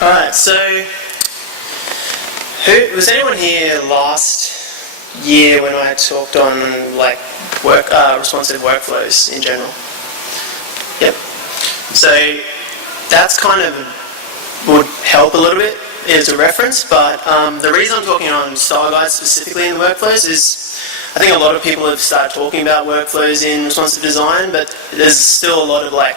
Alright, so was anyone here last year when I talked on like responsive workflows in general? Yep. So that's kind of would help a little bit as a reference, but the reason I'm talking on style guides specifically in workflows is I think a lot of people have started talking about workflows in responsive design, but there's still a lot of like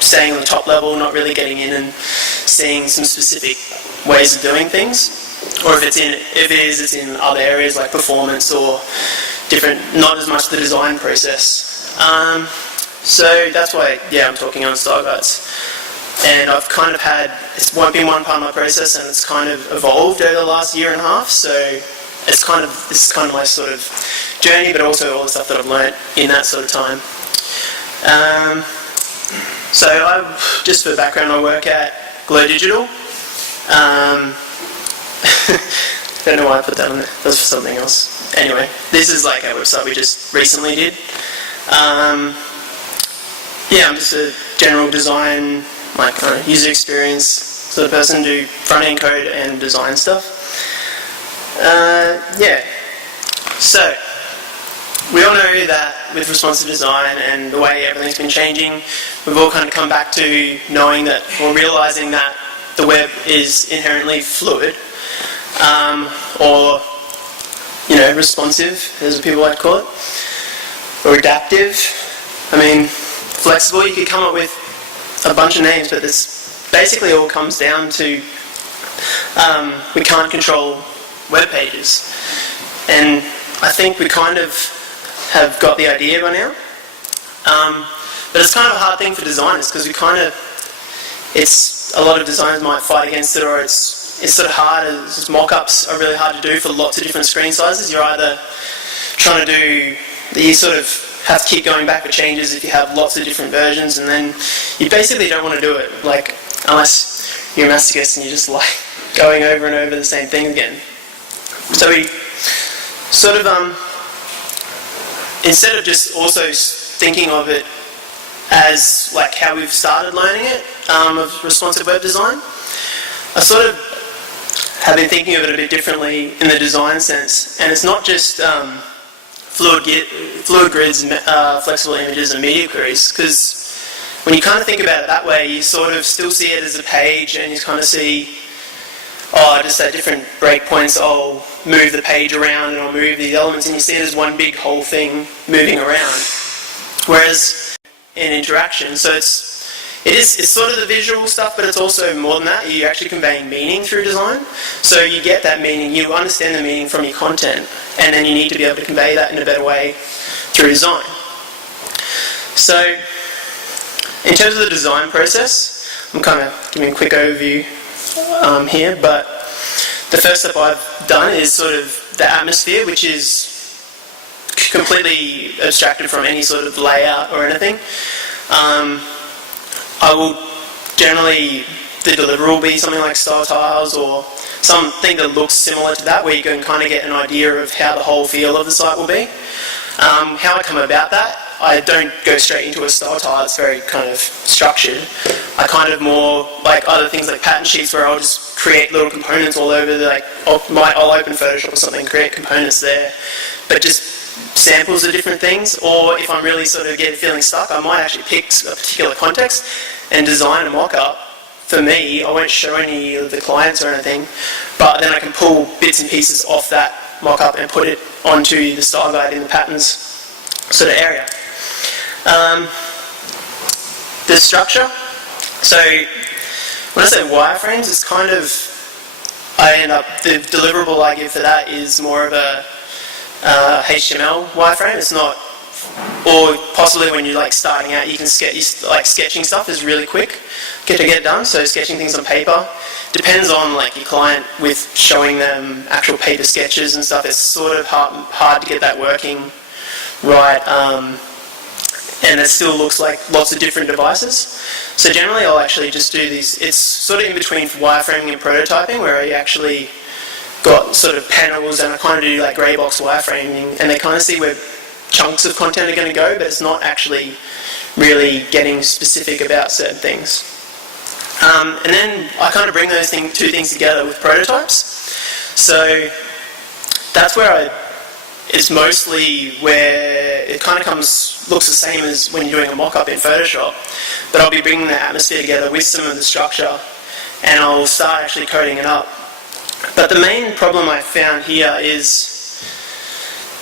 staying on the top level, not really getting in and seeing some specific ways of doing things, or if it is, it's in other areas like performance or different, not as much the design process. So that's why, I'm talking on style guides. And I've kind of had, it's been one part of my process, and it's kind of evolved over the last year and a half, so this is kind of my sort of journey, but also all the stuff that I've learnt in that sort of time. So just for background, I work at Glow Digital. Don't know why I put that on there. That was for something else. Anyway, this is like our website we just recently did. I'm just a general design, like user experience sort of person, do front-end code and design stuff. So we all know that with responsive design and the way everything's been changing, we've all kind of come back to knowing that, or realizing that the web is inherently fluid, or responsive, as people like to call it, or adaptive. I mean, flexible, you could come up with a bunch of names, but this basically all comes down to we can't control web pages. And I think we kind of have got the idea by now. But it's kind of a hard thing for designers, because a lot of designers might fight against it, or it's sort of hard. Mock-ups are really hard to do for lots of different screen sizes. You're either trying to do, you sort of have to keep going back for changes if you have lots of different versions, and then you basically don't want to do it, like, unless you're a masochist and you're just like going over and over the same thing again. So we sort of, instead of just also thinking of it as like how we've started learning it, of responsive web design, I sort of have been thinking of it a bit differently in the design sense. And it's not just fluid grids, flexible images and media queries, because when you kind of think about it that way, you sort of still see it as a page, and you kind of see, just at different breakpoints, I'll move the page around and I'll move these elements, and you see it as one big whole thing moving around. Whereas in interaction, so it's sort of the visual stuff, but it's also more than that. You're actually conveying meaning through design. So you get that meaning, you understand the meaning from your content, and then you need to be able to convey that in a better way through design. So in terms of the design process, I'm kind of giving a quick overview here, but the first step I've done is sort of the atmosphere, which is completely abstracted from any sort of layout or anything. I will generally, the deliverable will be something like style tiles or something that looks similar to that, where you can kind of get an idea of how the whole feel of the site will be. How I come about that, I don't go straight into a style tile. It's very kind of structured. I kind of more like other things like pattern sheets, where I'll just create little components all over. I'll open Photoshop or something, create components there, but just samples of different things. Or if I'm really sort of feeling stuck, I might actually pick a particular context and design a mock-up. For me, I won't show any of the clients or anything, but then I can pull bits and pieces off that mock-up and put it onto the style guide in the patterns sort of area. The structure. So when I say wireframes, it's kind of, the deliverable I give for that is more of a HTML wireframe. It's not, or possibly when you're like starting out, you can sketching stuff is really quick to get done. So sketching things on paper depends on like your client with showing them actual paper sketches and stuff. It's sort of hard to get that working right. And it still looks like lots of different devices. So generally I'll actually just do these, it's sort of in between wireframing and prototyping, where I actually got sort of panels and I kind of do like grey box wireframing, and they kind of see where chunks of content are going to go, but it's not actually really getting specific about certain things. And then I kind of bring those two things together with prototypes. So that's where it's mostly where it kind of looks the same as when you're doing a mock-up in Photoshop, but I'll be bringing the atmosphere together with some of the structure, and I'll start actually coding it up. But the main problem I found here is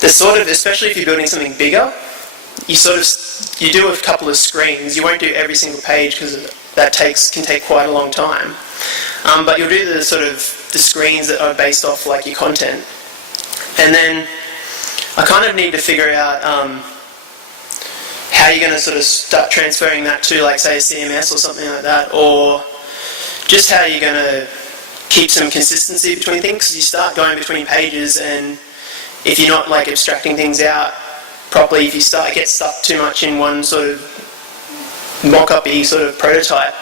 there's sort of, especially if you're building something bigger, you do a couple of screens. You won't do every single page because that can take quite a long time. But you'll do the screens that are based off like your content, and then I kind of need to figure out how you're going to sort of start transferring that to, like, say, a CMS or something like that, or just how you're going to keep some consistency between things. Because you start going between pages, and if you're not like abstracting things out properly, if you get stuck too much in one sort of mock-up-y sort of prototype,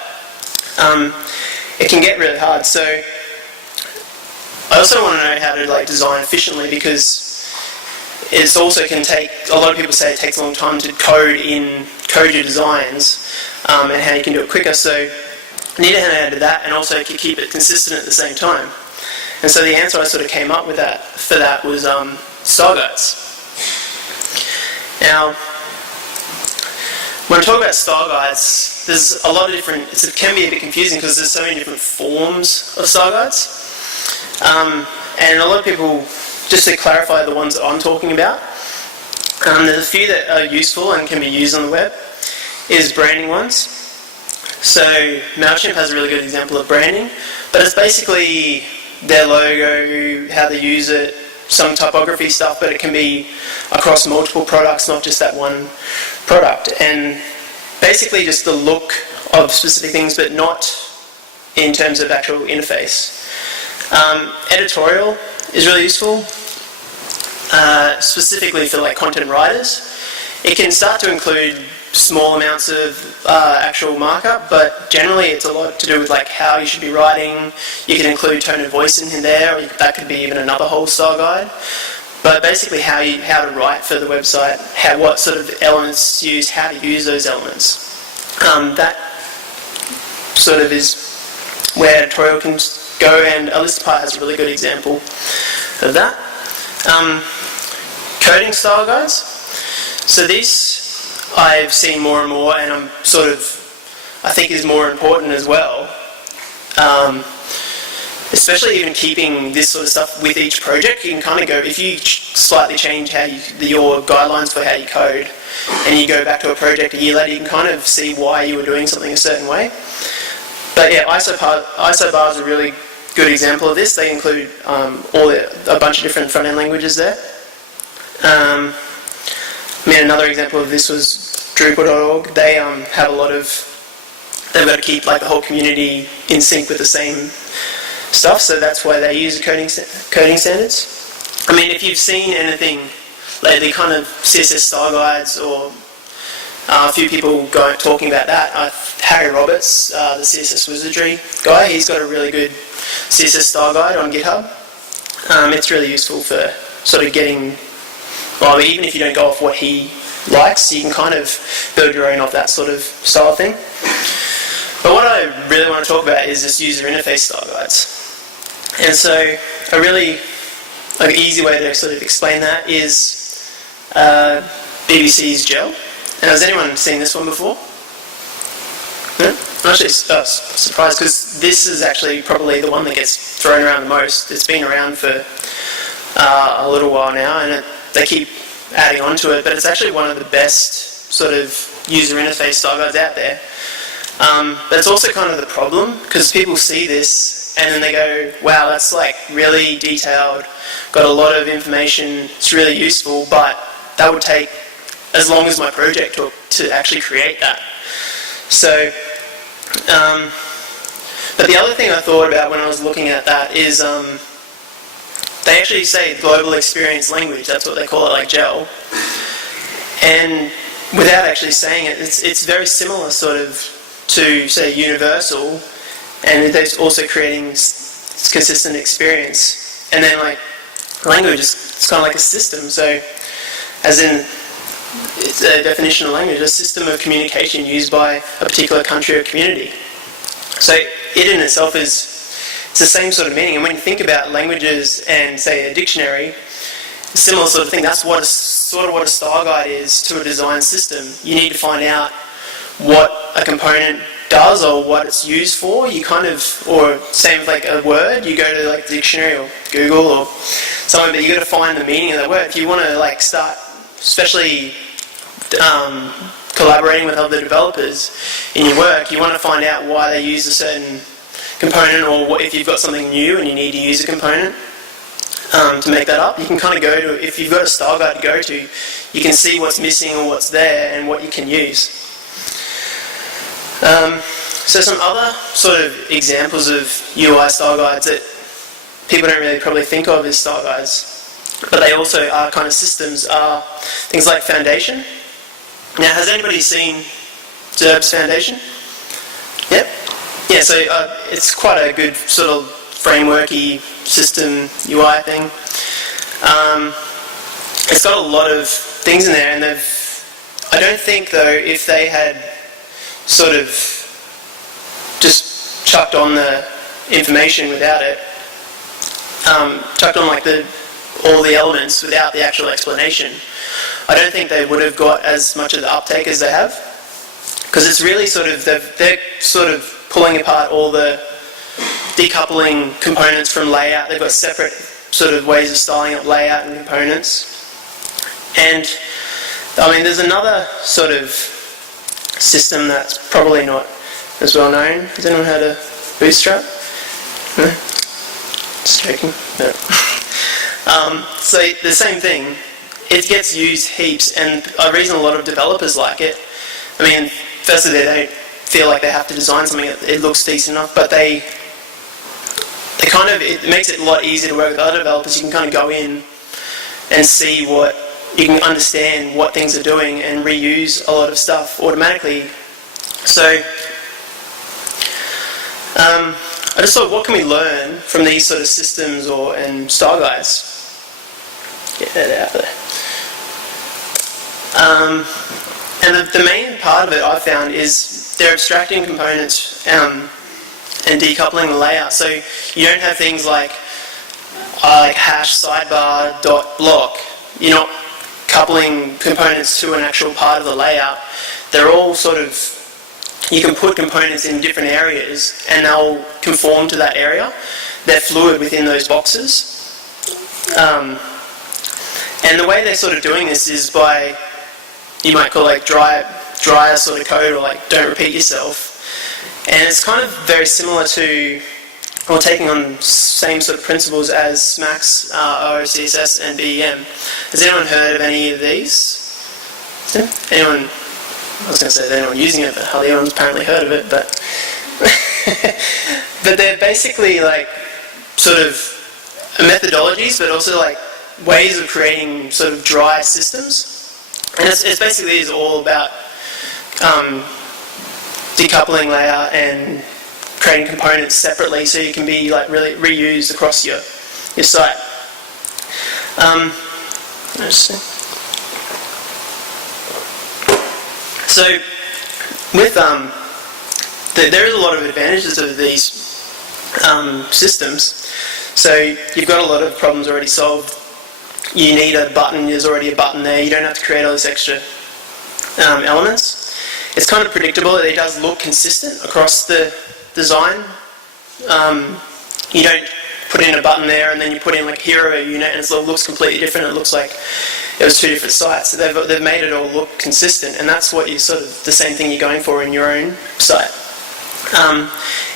it can get really hard. So I also want to know how to like design efficiently, because it also can take, a lot of people say it takes a long time to code your designs, and how you can do it quicker. So I need to know how to do that, and also keep it consistent at the same time. And so the answer I sort of came up with for that was style guides. Now, when I talk about style guides, there's a lot of different, it can be a bit confusing because there's so many different forms of style guides. And a lot of people, just to clarify the ones that I'm talking about, there's a few that are useful and can be used on the web, is branding ones. So MailChimp has a really good example of branding, but it's basically their logo, how they use it, some typography stuff, but it can be across multiple products, not just that one product. And basically just the look of specific things, but not in terms of actual interface. Editorial is really useful, specifically for like content writers. It can start to include small amounts of actual markup, but generally it's a lot to do with like how you should be writing. You can include tone of voice in there, or that could be even another whole style guide. But basically how to write for the website, what sort of elements to use, how to use those elements. That sort of is where editorial can go, and a list part has a really good example of that. Coding style guides. So these I've seen more and more, and I think is more important as well. Especially even keeping this sort of stuff with each project, you can kind of go, if you slightly change your guidelines for how you code, and you go back to a project a year later, you can kind of see why you were doing something a certain way. But yeah, ISO bar is a really good example of this. They include a bunch of different front-end languages there. Another example of this was Drupal.org. They have a lot of, they've got to keep like the whole community in sync with the same stuff, so that's why they use coding standards. If you've seen anything lately, kind of CSS style guides, or a few people talking about that, Harry Roberts, the CSS Wizardry guy, he's got a really good CSS style guide on GitHub. It's really useful for sort of getting, even if you don't go off what he likes, you can kind of build your own off that sort of style thing. But what I really want to talk about is just user interface style guides. And so a really easy way to sort of explain that is BBC's Gel. And has anyone seen this one before? No? I'm actually surprised, because this is actually probably the one that gets thrown around the most. It's been around for a little while now, and they keep adding on to it, but it's actually one of the best sort of user interface style guides out there. But it's also kind of the problem, because people see this and then they go, wow, that's like really detailed, got a lot of information, it's really useful, but that would take as long as my project took to actually create that. So, but the other thing I thought about when I was looking at that is they actually say global experience language, that's what they call it, like GEL. And without actually saying it, it's very similar sort of to, say, universal, and they're also creating consistent experience. And then like language it's kind of like a system, so as in it's a definition of language, a system of communication used by a particular country or community. So it in itself it's the same sort of meaning. And when you think about languages and, say, a dictionary, similar sort of thing, that's what what a style guide is to a design system. You need to find out what a component does or what it's used for. You kind of, or same with like a word, you go to like the dictionary or Google or something, but you got to find the meaning of that word. If you want to like start, especially collaborating with other developers in your work, you want to find out why they use a certain component, or if you've got something new and you need to use a component to make that up. You can kind of go to, if you've got a style guide to go to, you can see what's missing or what's there and what you can use. So some other sort of examples of UI style guides that people don't really probably think of as style guides, but they also are kind of systems, are things like Foundation. Now, has anybody seen Zerb's Foundation? Yep. Yeah, so it's quite a good sort of frameworky system UI thing. It's got a lot of things in there, and I don't think though if they had sort of just chucked on the information without it, chucked on like all the elements without the actual explanation, I don't think they would have got as much of the uptake as they have, because it's really sort of they're sort of pulling apart all the decoupling components from layout. They've got separate sort of ways of styling up layout and components. And I mean, there's another sort of system that's probably not as well known. Has anyone heard of Bootstrap? No? Just joking. No. So the same thing. It gets used heaps, and the reason a lot of developers like it, I mean, firstly they don't feel like they have to design something that it looks decent enough, but they kind of, it makes it a lot easier to work with other developers. You can kind of go in and see what, you can understand what things are doing and reuse a lot of stuff automatically. So I just thought, what can we learn from these sort of systems and style guides? Get that out there. And the main part of it I found is they're abstracting components and decoupling the layout. So you don't have things like hash sidebar dot block. You're not coupling components to an actual part of the layout. They're all sort of, you can put components in different areas and they'll conform to that area. They're fluid within those boxes. And the way they're sort of doing this is by, you might call it drier sort of code, or like don't repeat yourself. And it's kind of very similar to, or taking on same sort of principles as SMAX, OCSS and BEM. Has anyone heard of any of these? Anyone? I was going to say, is anyone using it, but hardly anyone's apparently heard of it. But but they're basically like sort of methodologies, but also like ways of creating sort of dry systems. And it's basically is all about decoupling layout and creating components separately so you can be like really reused across your site. Let's see. So with there is a lot of advantages of these systems. So you've got a lot of problems already solved. You need a button, there's already a button there, you don't have to create all this extra elements. It's kind of predictable, it does look consistent across the design. You don't put in a button there and then you put in like hero unit and it looks completely different. It looks like it was two different sites. So they've made it all look consistent, and that's what you sort of, the same thing you're going for in your own site.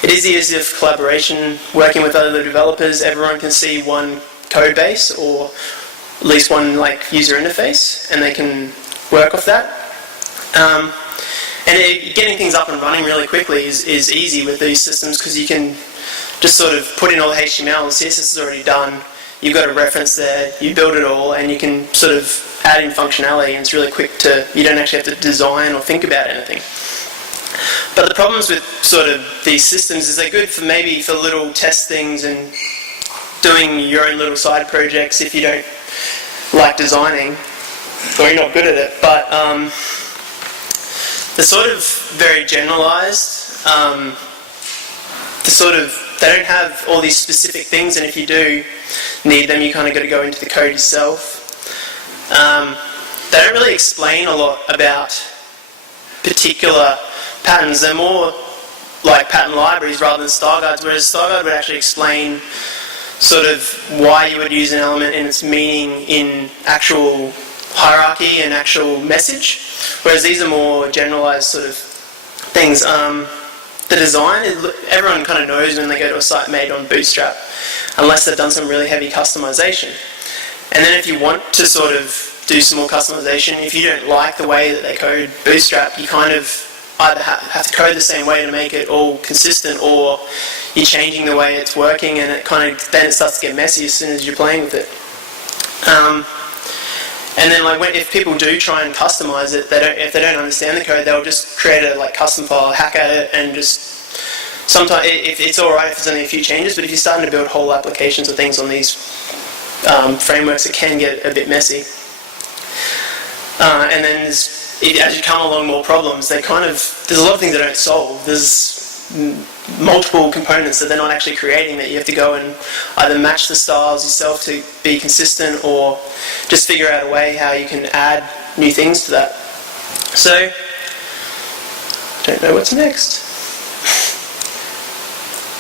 It is easier for collaboration, working with other developers. Everyone can see one code base or at least one like user interface, and they can work off that. Getting things up and running really quickly is easy with these systems, because you can just sort of put in all the HTML and CSS is already done. You've got a reference there, you build it all, and you can sort of add in functionality, and it's really quick to, you don't actually have to design or think about anything. But the problems with sort of these systems is they're good for maybe for little test things and doing your own little side projects if you don't like designing or you're not good at it. But they're sort of very generalized. they don't have all these specific things, and if you do need them, you kind of got to go into the code yourself. They don't really explain a lot about particular patterns. They're more like pattern libraries rather than style guides, whereas style guide would actually explain sort of why you would use an element and its meaning in actual hierarchy and actual message, whereas these are more generalized sort of things. The design, everyone kind of knows when they go to a site made on Bootstrap, unless they've done some really heavy customization. And then if you want to sort of do some more customization, if you don't like the way that they code Bootstrap, you kind of either have to code the same way to make it all consistent, or you're changing the way it's working, and then it starts to get messy as soon as you're playing with it. And then if people do try and customize it, if they don't understand the code, they'll just create a custom file, hack at it, and just sometimes it's all right if there's only a few changes. But if you're starting to build whole applications of things on these frameworks, it can get a bit messy. And then as you come along more problems, there's a lot of things they don't solve. There's multiple components that they're not actually creating that you have to go and either match the styles yourself to be consistent, or just figure out a way how you can add new things to that. So, don't know what's next.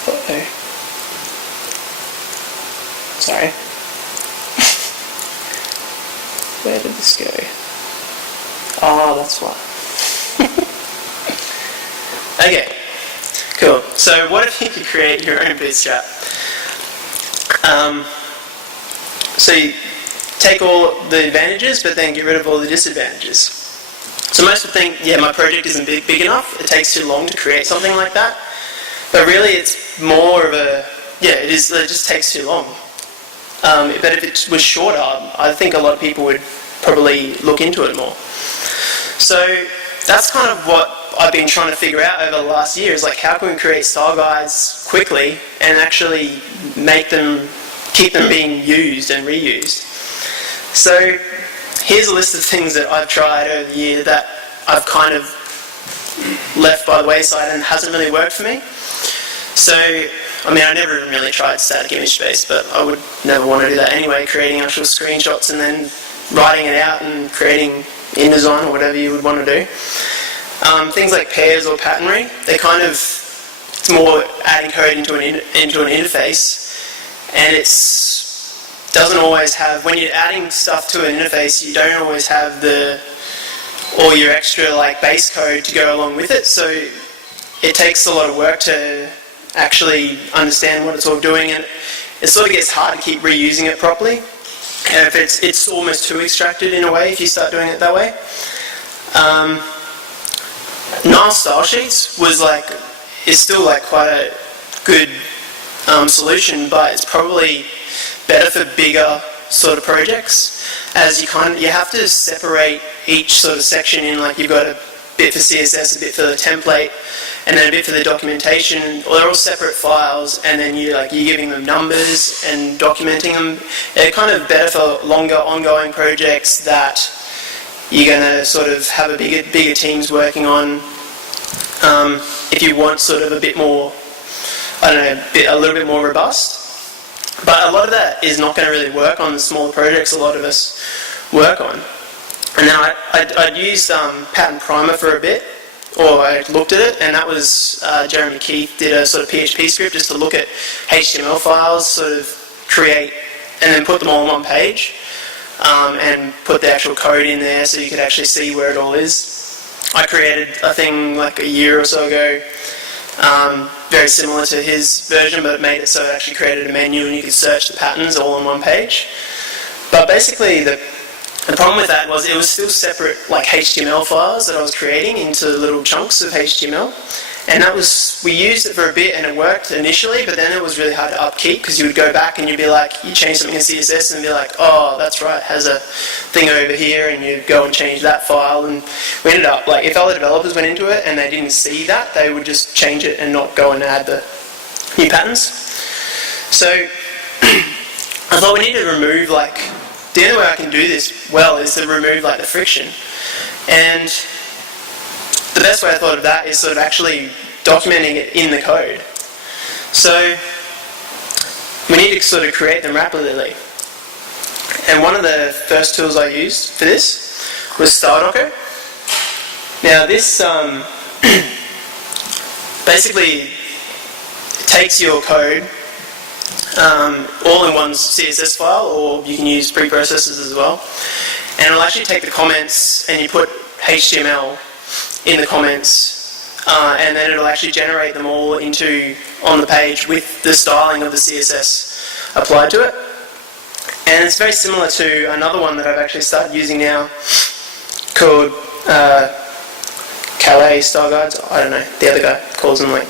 Uh-oh. Sorry. Where did this go? Oh, that's why. Okay. Cool. So what if you could create your own Bootstrap? So you take all the advantages, but then get rid of all the disadvantages. So most would think, yeah, my project isn't big enough. It takes too long to create something like that. But really, it's more of it just takes too long. But if it was shorter, I think a lot of people would probably look into it more. So that's kind of what I've been trying to figure out over the last year, is how can we create style guides quickly and actually keep them being used and reused. So here's a list of things that I've tried over the year that I've kind of left by the wayside and hasn't really worked for me. So, I never even really tried static image space, but I would never want to do that anyway, creating actual screenshots and then writing it out and creating InDesign or whatever you would want to do. Things like pairs or patternry, it's more adding code into an interface, and doesn't always have, when you're adding stuff to an interface, you don't always have all your extra base code to go along with it, so it takes a lot of work to actually understand what it's all doing, and it sort of gets hard to keep reusing it properly. And if it's almost too extracted in a way if you start doing it that way. Nice style sheets is still quite a good solution, but it's probably better for bigger sort of projects, as you have to separate each sort of section in. You've got a bit for CSS, a bit for the template, and then a bit for the documentation. They're all separate files, and then you're giving them numbers and documenting them. They're kind of better for longer ongoing projects that you're going to sort of have bigger teams working on. If you want sort of a bit more, a little bit more robust. But a lot of that is not going to really work on the smaller projects a lot of us work on. And then I'd used Pattern Primer for a bit, or I looked at it, and that was Jeremy Keith did a sort of PHP script just to look at HTML files, sort of create, and then put them all on one page, and put the actual code in there so you could actually see where it all is. I created a thing a year or so ago, very similar to his version, but it made it so it actually created a menu and you could search the patterns all on one page. But basically the problem with that was it was still separate HTML files that I was creating into little chunks of HTML, and we used it for a bit and it worked initially, but then it was really hard to upkeep because you would go back and you'd be you change something in CSS and be oh, that's right, it has a thing over here, and you'd go and change that file, and we ended up if other developers went into it and they didn't see that, they would just change it and not go and add the new patterns. So I thought we need to remove the only way I can do this well is to remove the friction, and the best way I thought of that is sort of actually documenting it in the code. So we need to sort of create them rapidly. And one of the first tools I used for this was StyleDocker. Now this basically takes your code all in one CSS file, or you can use preprocessors as well, and it'll actually take the comments and you put HTML in the comments, and then it'll actually generate them all on the page with the styling of the CSS applied to it. And it's very similar to another one that I've actually started using now called Calais Style Guides. I don't know, the other guy calls them like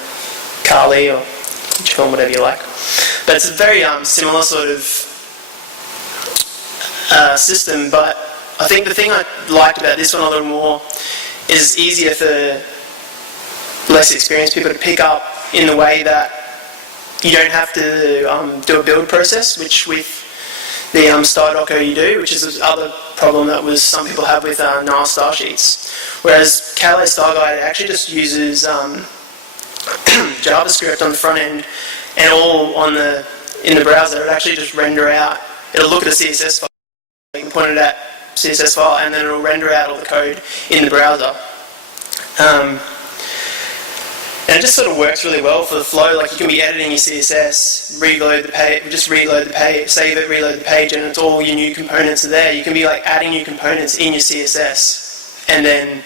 Carly, or you call them whatever you like. But it's a very similar sort of system, but I think the thing I liked about this one a little more is it's easier for less experienced people to pick up in the way that you don't have to do a build process, which with the StyleDocker you do, which is the other problem that some people have with NAR style sheets. Whereas Calais Style Guide actually just uses JavaScript on the front end, and all in the browser it actually just render out. It'll look at a CSS file, you can point it at CSS file, and then it'll render out all the code in the browser. And it just sort of works really well for the flow. Like, you can be editing your CSS, reload the page, just reload the page, save it, reload the page, and it's all your new components are there. You can be like adding new components in your CSS, and then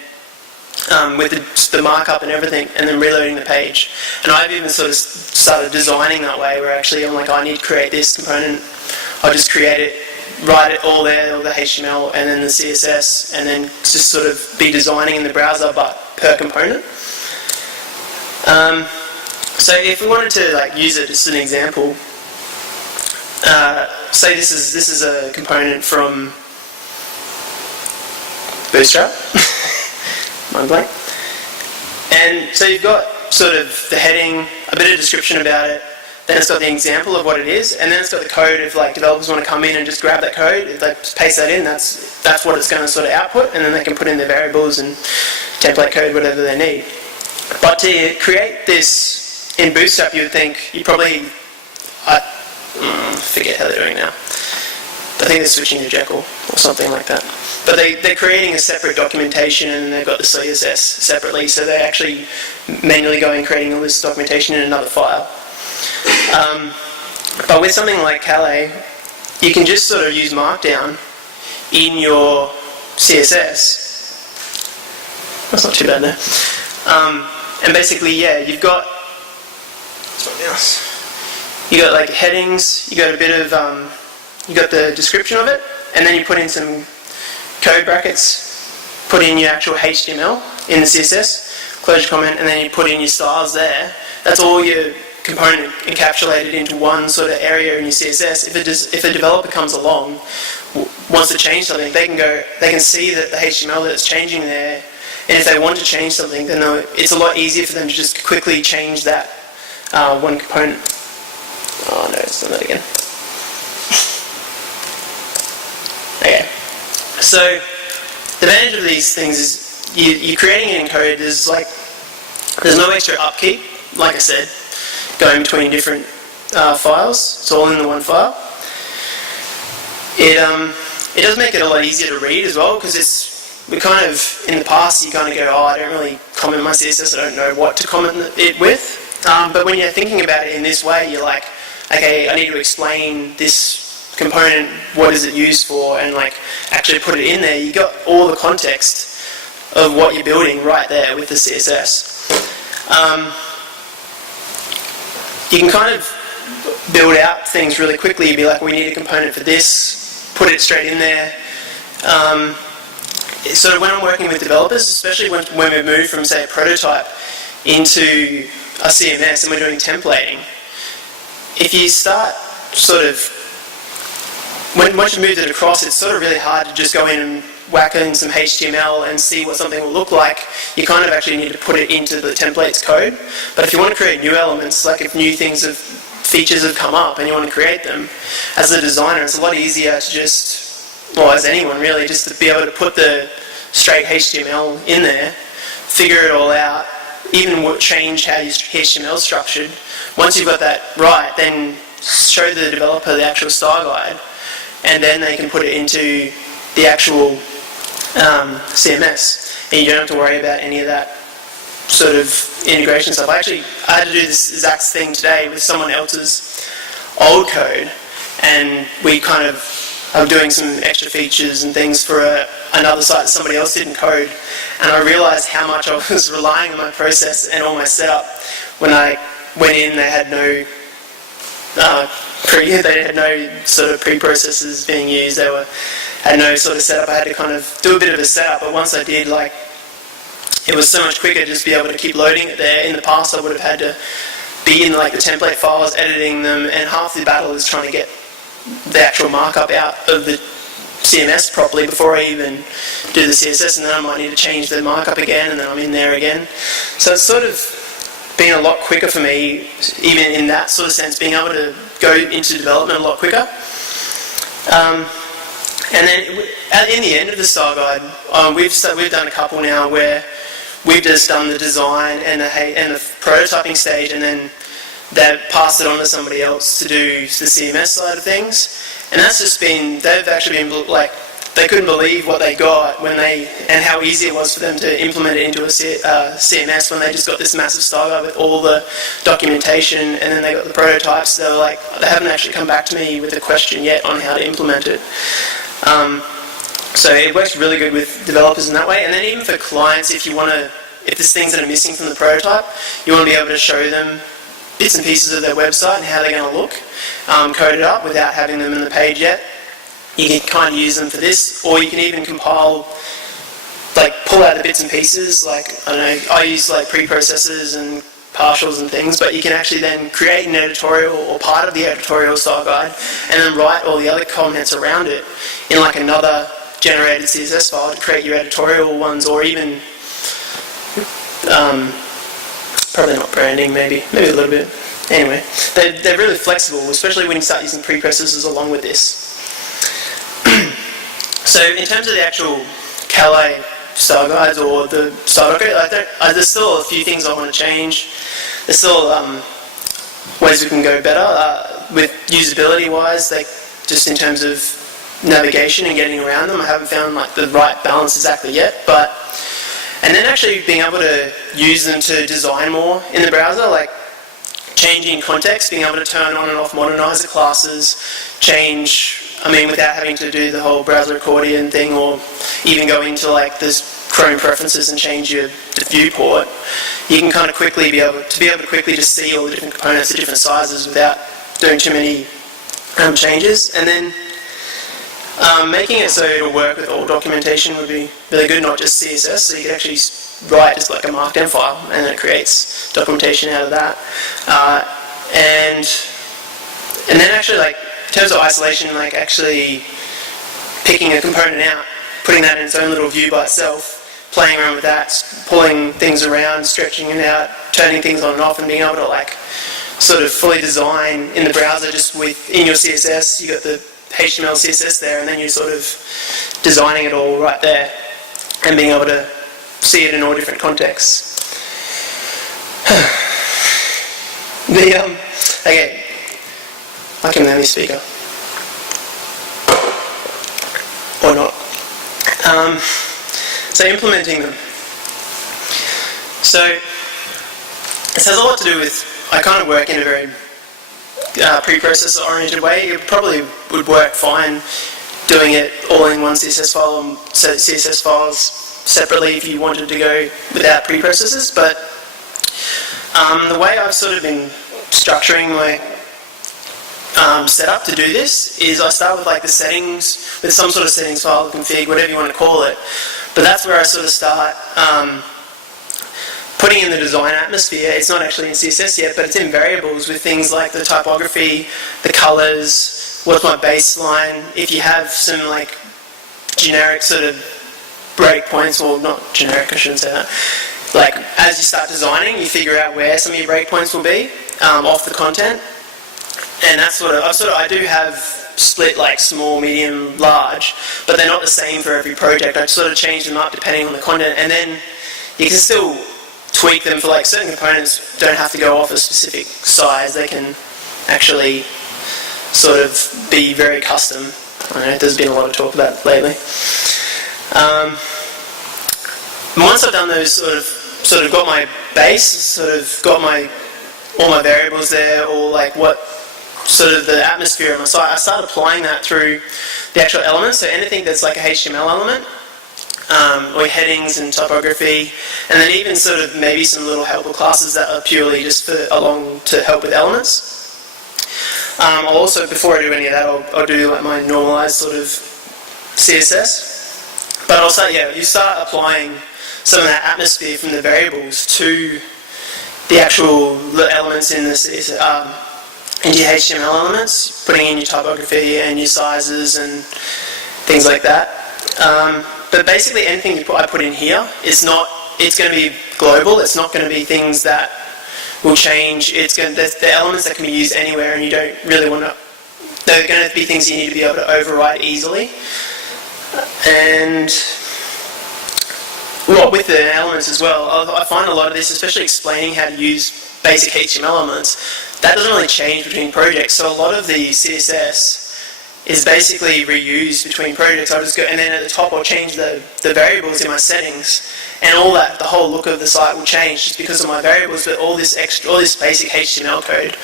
with the markup and everything, and then reloading the page. And I've even sort of started designing that way, where actually I'm like, I need to create this component. I'll just create it, write it all there, all the HTML, and then the CSS, and then just sort of be designing in the browser, but per component. So if we wanted to like use it as an example, say this is a component from Bootstrap, mind blank, and so you've got sort of the heading, a bit of description about it, then it's got the example of what it is, and then it's got the code if like developers want to come in and just grab that code, if they paste that in, that's what it's going to sort of output, and then they can put in their variables and template code, whatever they need. But to create this in Bootstrap, you would think you probably, I forget how they're doing now. I think they're switching to Jekyll or something like that. But they're creating a separate documentation, and they've got the CSS separately, so they're actually manually going and creating all this documentation in another file. But with something like Calais, you can just sort of use Markdown in your CSS. That's not too bad there. And basically, yeah, you've got something else. You got like headings. You got a bit of you got the description of it, and then you put in some code brackets. Put in your actual HTML in the CSS, close your comment, and then you put in your styles there. That's all your component encapsulated into one sort of area in your CSS. If a developer comes along, wants to change something, they can see that the HTML that's changing there. And if they want to change something, then it's a lot easier for them to just quickly change that one component. Oh no, it's done that again. Okay. So the advantage of these things is you're creating it in code. There's no extra upkeep, like I said, going between different files. It's all in the one file. It does make it a lot easier to read as well, because we kind of, in the past, you kind of go, oh, I don't really comment my CSS, I don't know what to comment it with. But when you're thinking about it in this way, you're like, okay, I need to explain this component, what is it used for, and like actually put it in there. You got all the context of what you're building right there with the CSS. You can kind of build out things really quickly. You'd be like, we need a component for this, put it straight in there. So when I'm working with developers, especially when we move from, say, a prototype into a CMS and we're doing templating, if you start sort of, once you move it across, it's sort of really hard to just go in and whack in some HTML and see what something will look like. You kind of actually need to put it into the templates code. But if you want to create new elements, like if new features have come up and you want to create them, as a designer, it's a lot easier to just, well, as anyone really, just to be able to put the straight HTML in there, figure it all out, even change how your HTML is structured. Once you've got that right, then show the developer the actual style guide, and then they can put it into the actual CMS, and you don't have to worry about any of that sort of integration stuff. I had to do this exact thing today with someone else's old code, and we kind of are doing some extra features and things for another site that somebody else didn't code, and I realised how much I was relying on my process and all my setup. When I went in, they had no sort of pre-processes being used. They had no sort of setup. I had to kind of do a bit of a setup, but once I did, it was so much quicker just to be able to keep loading it there. In the past, I would have had to be in the template files, editing them, and half the battle is trying to get the actual markup out of the CMS properly before I even do the CSS, and then I might need to change the markup again, and then I'm in there again. So it's sort of been a lot quicker for me, even in that sort of sense, being able to go into development a lot quicker. And then in the end of the style guide, we've done a couple now where we've just done the design and the prototyping stage, and then they've passed it on to somebody else to do the CMS side of things. And that's just been, they've actually been they couldn't believe what they got and how easy it was for them to implement it into a CMS when they just got this massive style guide with all the documentation, and then they got the prototypes. They were they haven't actually come back to me with a question yet on how to implement it. So it works really good with developers in that way. And then even for clients, if there's things that are missing from the prototype, you want to be able to show them bits and pieces of their website and how they're going to look, coded up without having them in the page yet. You can kind of use them for this, or you can even compile, pull out the bits and pieces. I don't know, I use pre-processors and partials and things, but you can actually then create an editorial or part of the editorial style guide, and then write all the other comments around it in another generated CSS file to create your editorial ones, or even probably not branding, maybe a little bit. Anyway, they're really flexible, especially when you start using pre-processors along with this. So in terms of the actual Calais style guides or the style docker, there's still a few things I want to change. There's still ways we can go better with usability-wise, just in terms of navigation and getting around them. I haven't found the right balance exactly yet, and then actually being able to use them to design more in the browser, changing context, being able to turn on and off modernizer classes, without having to do the whole browser accordion thing, or even go into this Chrome preferences and change your viewport. You can kind of quickly be able to quickly just see all the different components at different sizes without doing too many changes. And then making it so it'll work with all documentation would be really good, not just CSS, so you can actually write just a markdown file, and it creates documentation out of that. And then actually, in terms of isolation, actually picking a component out, putting that in its own little view by itself, playing around with that, pulling things around, stretching it out, turning things on and off, and being able to sort of fully design in the browser just in your CSS. You got the HTML, CSS there, and then you're sort of designing it all right there, and being able to see it in all different contexts. Okay, I can let me speaker. Or not. So implementing them. So this has a lot to do with, I kind of work in a very pre-processor oriented way. It probably would work fine doing it all in one CSS file, and set CSS files separately if you wanted to go without pre-processors, but the way I've sort of been structuring my setup to do this is I start with the settings, with some sort of settings file, config, whatever you want to call it, but that's where I sort of start putting in the design atmosphere. It's not actually in CSS yet, but it's in variables with things like the typography, the colors, what's my baseline. If you have some generic sort of breakpoints, or not generic, I shouldn't say that. As you start designing, you figure out where some of your breakpoints will be off the content, and that's I do have split small, medium, large, but they're not the same for every project. I sort of change them up depending on the content, and then you can still tweak them for like certain components don't have to go off a specific size. They can actually sort of be very custom. I know there's been a lot of talk about it lately. Once I've done those, sort of got my base, sort of got all my variables there, or like what sort of the atmosphere of my site, I start applying that through the actual elements. So anything that's like a HTML element, or headings and typography, and then even sort of maybe some little helper classes that are purely just to help with elements. I'll also, before I do any of that, I'll do like my normalized sort of CSS. But also, yeah, you start applying some of that atmosphere from the variables to the actual elements in the CSS, into your HTML elements, putting in your typography and your sizes and things like that. But basically, anything I put in here it's going to be global. It's not going to be things that will change. The elements that can be used anywhere, and you don't really want to. They're going to be things you need to be able to override easily. And with the elements as well, I find a lot of this, especially explaining how to use basic HTML elements, that doesn't really change between projects. So a lot of the CSS is basically reused between projects. I'll just go, and then at the top I'll change the variables in my settings, and all that, the whole look of the site will change just because of my variables. But all this basic HTML code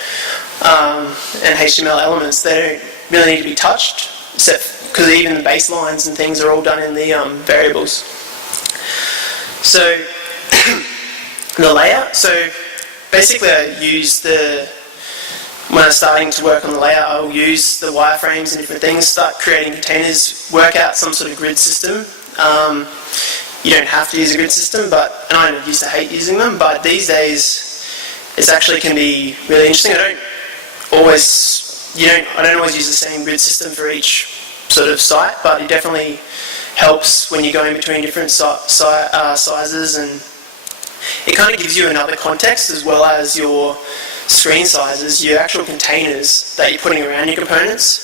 and HTML elements, they don't really need to be touched, except because even the baselines and things are all done in the variables. So the layout. So basically, I use when I'm starting to work on the layout, I'll use the wireframes and different things, start creating containers, work out some sort of grid system. You don't have to use a grid system, and I used to hate using them, but these days it actually can be really interesting. I don't always use the same grid system for each sort of site, but it definitely helps when you're going between different sizes, and it kind of gives you another context as well as your screen sizes, your actual containers that you're putting around your components.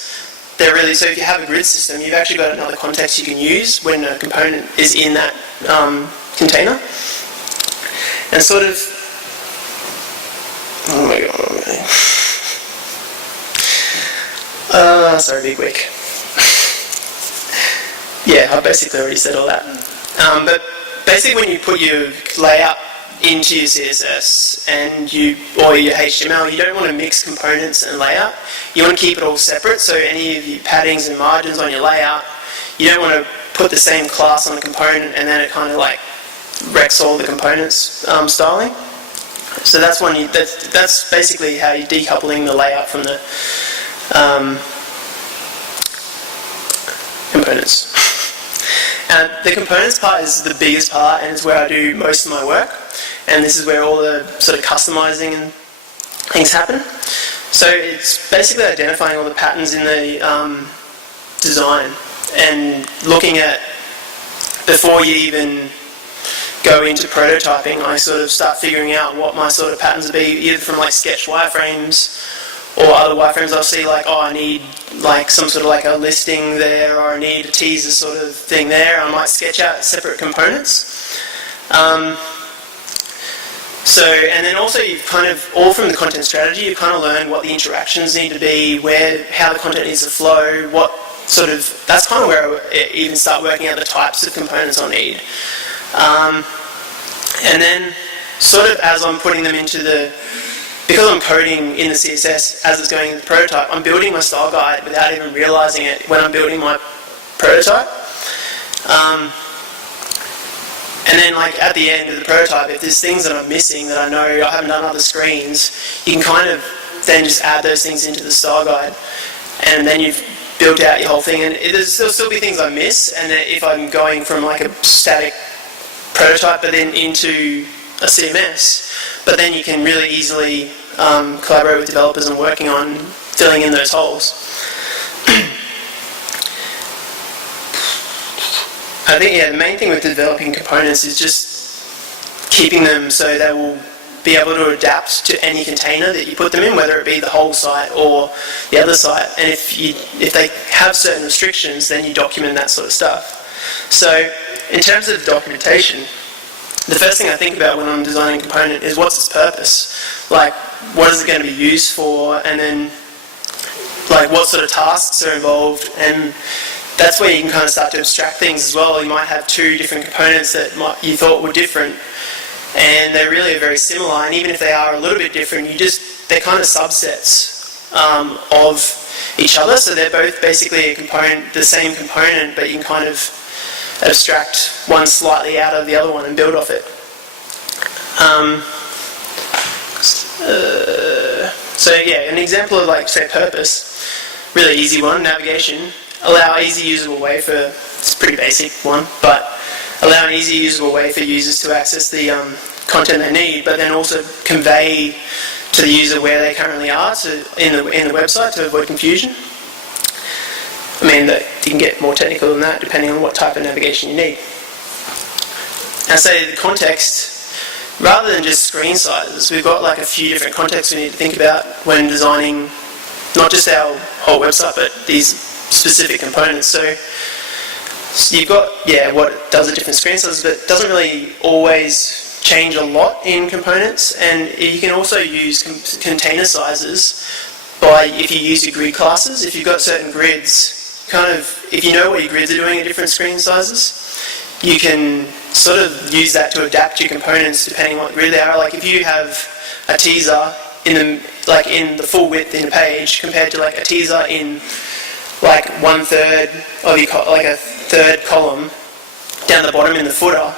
They're really, so if you have a grid system, you've actually got another context you can use when a component is in that container. And sort of, oh my god, sorry, be quick. Yeah, I basically already said all that. But basically when you put your layout into your CSS or your HTML, you don't want to mix components and layout. You want to keep it all separate, so any of your paddings and margins on your layout, you don't want to put the same class on a component and then it kind of like wrecks all the components styling. So that's basically how you're decoupling the layout from the components. And the components part is the biggest part, and it's where I do most of my work. And this is where all the sort of customizing and things happen. So it's basically identifying all the patterns in the design and looking at, before you even go into prototyping, I sort of start figuring out what my sort of patterns will be, either from like sketch wireframes or other wireframes. I'll see like, I need like some sort of like a listing there, or I need a teaser sort of thing there. I might sketch out separate components. And then also you've kind of, all from the content strategy, you kind of learn what the interactions need to be, how the content needs to flow, that's kind of where I even start working out the types of components I need. And then sort of as I'm putting them into because I'm coding in the CSS as it's going into the prototype, I'm building my style guide without even realizing it when I'm building my prototype. And then like at the end of the prototype, if there's things that I'm missing that I know I haven't done other screens, you can kind of then just add those things into the style guide, and then you've built out your whole thing. And there'll still be things I miss, and if I'm going from like a static prototype but then into a CMS, but then you can really easily collaborate with developers and working on filling in those holes. I think, the main thing with developing components is just keeping them so they will be able to adapt to any container that you put them in, whether it be the whole site or the other site. And if they have certain restrictions, then you document that sort of stuff. So in terms of documentation, the first thing I think about when I'm designing a component is what's its purpose? Like, what is it going to be used for? And then, like, what sort of tasks are involved? And that's where you can kind of start to abstract things as well. You might have two different components that you thought were different, and they really are very similar. And even if they are a little bit different, they're kind of subsets of each other. So they're both basically a component, the same component, but you can kind of abstract one slightly out of the other one and build off it. So yeah, an example of, like, say, purpose, really easy one, navigation. Allow easy usable way for, it's a pretty basic one, but allow an easy usable way for users to access the content they need, but then also convey to the user where they currently are in the website to avoid confusion. I mean, you can get more technical than that depending on what type of navigation you need. Now, say the context, rather than just screen sizes, we've got like a few different contexts we need to think about when designing not just our whole website, but these specific components. So you've got, what does a different screen size, but it doesn't really always change a lot in components. And you can also use container sizes if you use your grid classes. If you've got certain grids, if you know what your grids are doing at different screen sizes, you can sort of use that to adapt your components depending on what grid they are. Like if you have a teaser in the full width in a page compared to like a teaser in like 1/3 of a third column down the bottom in the footer,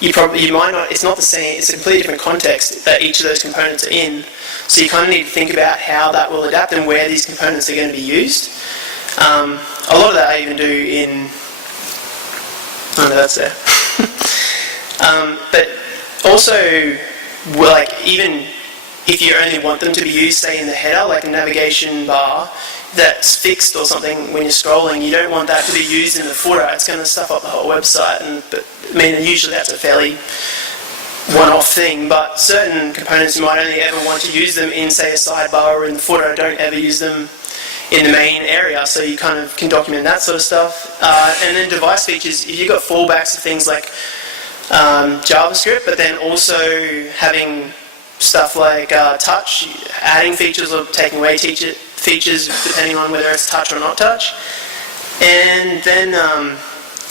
you might not. It's not the same. It's a completely different context that each of those components are in. So you kind of need to think about how that will adapt and where these components are going to be used. A lot of that I even do in. Oh no, that's there. But also, like even if you only want them to be used, say in the header, like a navigation bar that's fixed or something when you're scrolling, you don't want that to be used in the footer. It's going to stuff up the whole website. Usually that's a fairly one-off thing, but certain components you might only ever want to use them in, say, a sidebar or in the footer. Don't ever use them in the main area, so you kind of can document that sort of stuff. And then device features, if you've got fallbacks of things like JavaScript, but then also having stuff like touch, adding features or taking away features depending on whether it's touch or not touch. And then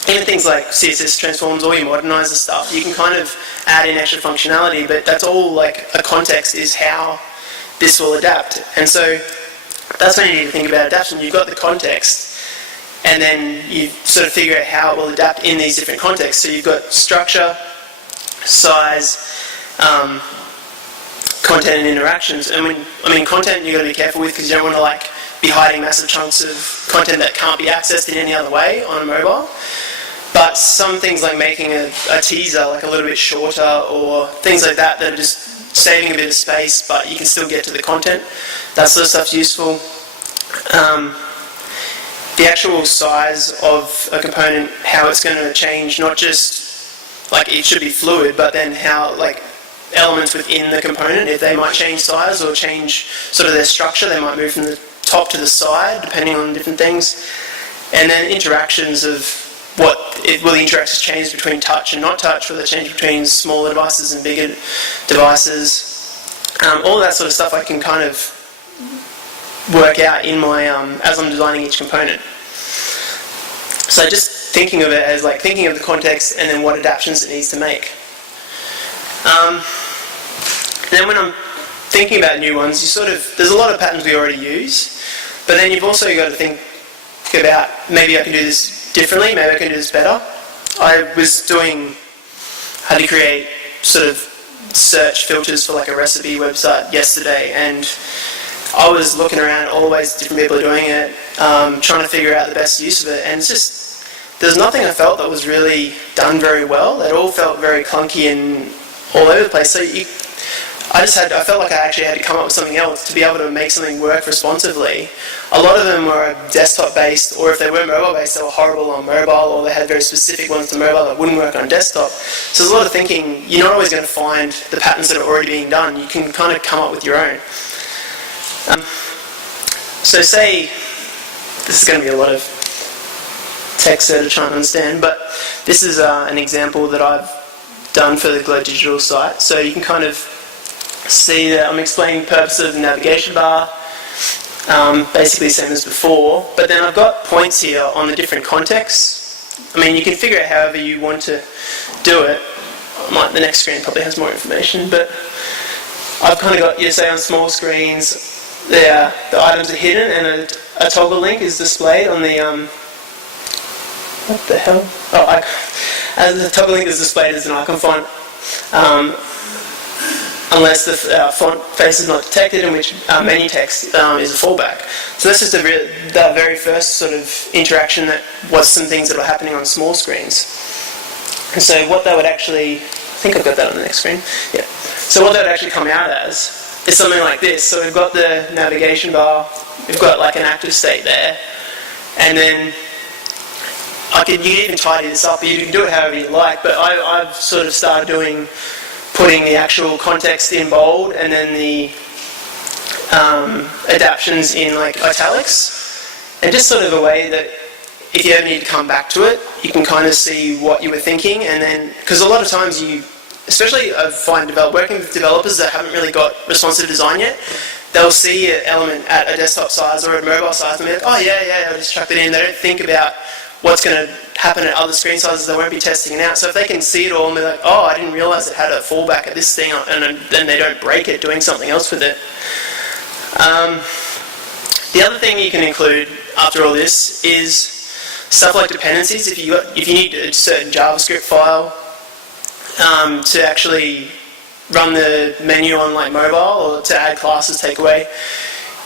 even things like CSS transforms or you modernize the stuff, you can kind of add in extra functionality, but that's all like a context is how this will adapt. And so that's when you need to think about adaptation. You've got the context, and then you sort of figure out how it will adapt in these different contexts. So you've got structure, size, content and interactions. And content you've got to be careful with because you don't want to be hiding massive chunks of content that can't be accessed in any other way on a mobile. But some things like making a teaser like a little bit shorter or things like that are just saving a bit of space, but you can still get to the content. That sort of stuff's useful. The actual size of a component, how it's going to change, not just it should be fluid, but then how elements within the component, if they might change size or change sort of their structure, they might move from the top to the side depending on different things. And then interactions of will the interactions change between touch and not touch, will they change between smaller devices and bigger devices. All that sort of stuff I can kind of work out in my as I'm designing each component. So just thinking of it as thinking of the context and then what adaptations it needs to make. Then when I'm thinking about new ones, there's a lot of patterns we already use, but then you've also got to think about maybe I can do this differently, maybe I can do this better. I was doing how to create sort of search filters for a recipe website yesterday, and I was looking around all the ways different people are doing it, trying to figure out the best use of it, and it's just there's nothing I felt that was really done very well. It all felt very clunky and all over the place. So I felt like I actually had to come up with something else to be able to make something work responsively. A lot of them were desktop-based, or if they were mobile-based, they were horrible on mobile, or they had very specific ones to mobile that wouldn't work on desktop. So there's a lot of thinking. You're not always going to find the patterns that are already being done. You can kind of come up with your own. So say, this is going to be a lot of text there to try and understand, but this is an example that I've done for the Glow Digital site. So you can kind of see that I'm explaining the purpose of the navigation bar, basically the same as before, but then I've got points here on the different contexts. I mean, you can figure it however you want to do it. The next screen probably has more information, but I've kind of got, you say on small screens, the items are hidden and a toggle link is displayed on the, what the hell? As the toggle link is displayed as an icon font, unless the font face is not detected, in which menu text is a fallback. So that's just that very first sort of interaction that was some things that were happening on small screens. And so what that would actually, I think I've got that on the next screen. Yeah. So what that would actually come out as is something like this. So we've got the navigation bar, we've got like an active state there, and then you can even tidy this up, you can do it however you like, but I've sort of started putting the actual context in bold and then the adaptions in like italics, and just sort of a way that if you ever need to come back to it, you can kind of see what you were thinking. And then, because a lot of times especially I find working with developers that haven't really got responsive design yet, they'll see an element at a desktop size or a mobile size and be like, oh yeah, I'll just chuck it in. They don't think about what's going to happen at other screen sizes. They won't be testing it out. So if they can see it all and be like, oh, I didn't realize it had a fallback at this thing, and then they don't break it doing something else with it. The other thing you can include after all this is stuff like dependencies. If you need a certain JavaScript file to actually run the menu on like mobile, or to add classes, take away,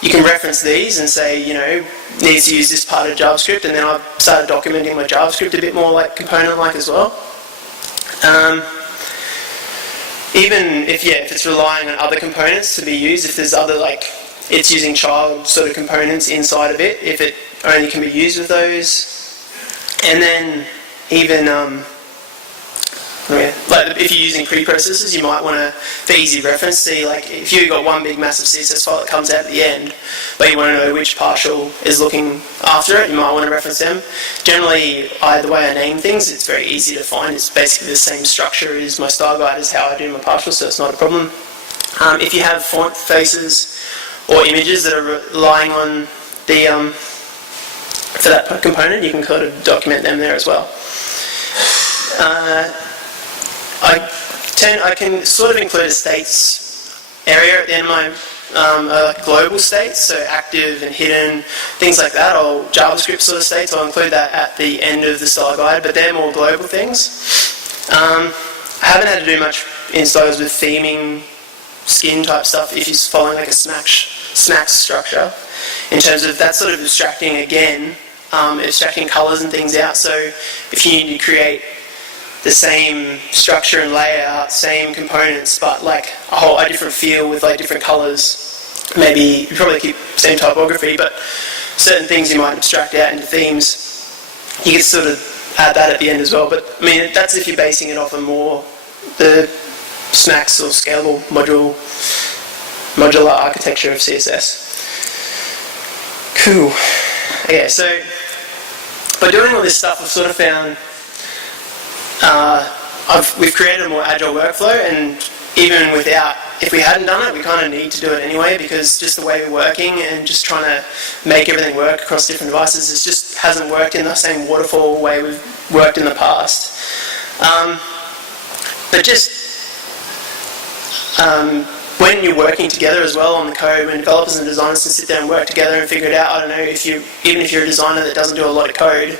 you can reference these and say, needs to use this part of JavaScript, and then I've started documenting my JavaScript a bit more like component-like as well. Even if it's relying on other components to be used, if there's other it's using child sort of components inside of it, if it only can be used with those. And then even if you're using preprocessors, you might want to, for easy reference, see if you've got one big massive CSS file that comes out at the end, but you want to know which partial is looking after it, you might want to reference them. Generally, the way I name things, it's very easy to find. It's basically the same structure as my style guide is how I do my partial, so it's not a problem. If you have font faces or images that are relying on the for that component, you can kind of document them there as well. I can sort of include a states area at the end of my global states, so active and hidden, things like that, or JavaScript sort of states. I'll include that at the end of the style guide, but they're more global things. I haven't had to do much in styles with theming, skin type stuff if you're following like a snacks structure, in terms of that sort of abstracting again, abstracting colours and things out. So if you need to create the same structure and layout, same components, but a different feel with different colours. Maybe you probably keep same typography, but certain things you might abstract out into themes. You can sort of add that at the end as well. But I mean, that's if you're basing it off of more the snacks or scalable modular architecture of CSS. Cool. Okay, so by doing all this stuff, I've sort of found we've created a more agile workflow, and even if we hadn't done it, we kind of need to do it anyway, because just the way we're working and just trying to make everything work across different devices, it just hasn't worked in the same waterfall way we've worked in the past. But just when you're working together as well on the code, when developers and designers can sit there and work together and figure it out, I don't know, even if you're a designer that doesn't do a lot of code,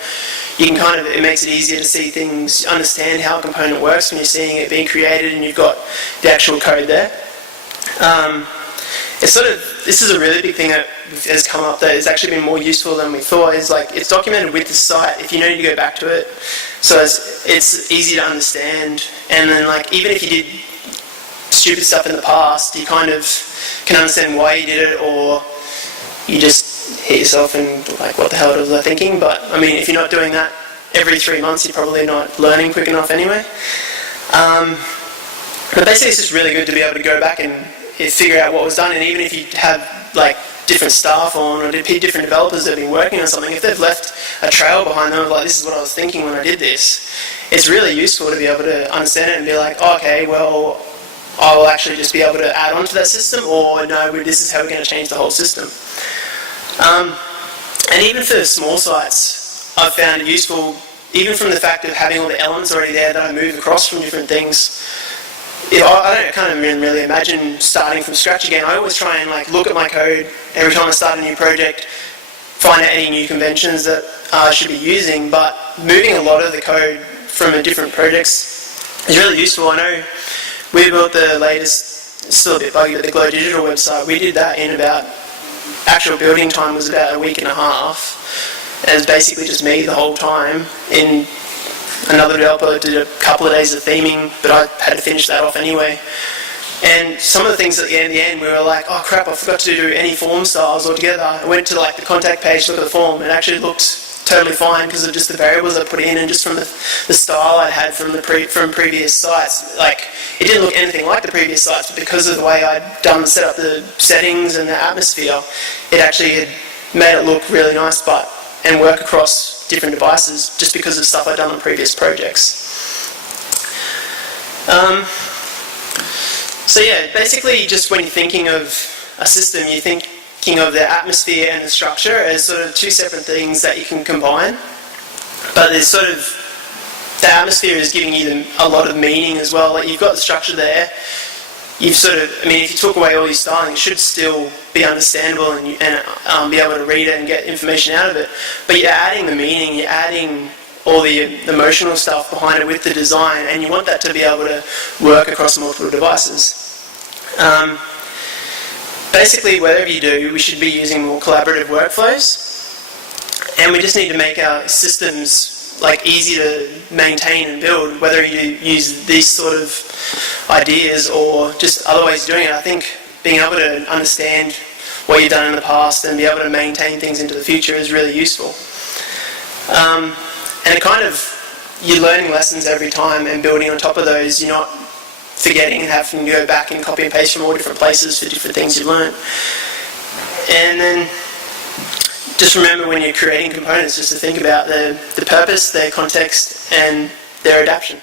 you can it makes it easier to see things, understand how a component works when you're seeing it being created and you've got the actual code there. This is a really big thing that has come up that has actually been more useful than we thought, is it's documented with the site if you need to go back to it. So it's easy to understand, and then even if you did stupid stuff in the past, you kind of can understand why you did it, or you just hit yourself and what the hell was I thinking? But I mean, if you're not doing that every 3 months, you're probably not learning quick enough anyway. But basically it's just really good to be able to go back and figure out what was done, and even if you have like different staff on, or different developers that have been working on something, if they've left a trail behind them of like, this is what I was thinking when I did this, it's really useful to be able to understand it and be like, oh, okay, well, I will actually just be able to add on to that system, or no, this is how we're going to change the whole system. And even for small sites, I've found it useful, even from the fact of having all the elements already there that I move across from different things. I can't even really imagine starting from scratch again. I always try and like look at my code every time I start a new project, find out any new conventions that I should be using, but moving a lot of the code from different projects is really useful. I know we built the latest, still a bit buggy, but the Glow Digital website, we did that in about, actual building time was about a week and a half. And it was basically just me the whole time. In another developer did a couple of days of theming, but I had to finish that off anyway. And some of the things at the end, we were like, oh crap, I forgot to do any form styles altogether. I went to like the contact page, look at the form, and it actually looked totally fine because of just the variables I put in and just from the style I had from previous sites. Like, it didn't look anything like the previous sites, but because of the way I'd set up the settings and the atmosphere, it actually had made it look really nice and work across different devices just because of stuff I'd done on previous projects. So yeah, basically just when you're thinking of a system, you're thinking of the atmosphere and the structure as sort of two separate things that you can combine. But there's sort of, the atmosphere is giving you a lot of meaning as well. Like, you've got the structure there, you've sort of, I mean, if you took away all your styling, it should still be understandable and be able to read it and get information out of it. But you're adding the meaning, you're adding all the emotional stuff behind it with the design, and you want that to be able to work across multiple devices. Basically, whatever you do, we should be using more collaborative workflows, and we just need to make our systems like easy to maintain and build, whether you use these sort of ideas or just other ways of doing it. I think being able to understand what you've done in the past and be able to maintain things into the future is really useful. And it kind of, you're learning lessons every time and building on top of those. You're not forgetting and having to go back and copy and paste from all different places for different things you learn. And then just remember when you're creating components just to think about the purpose, their context, and their adaptation.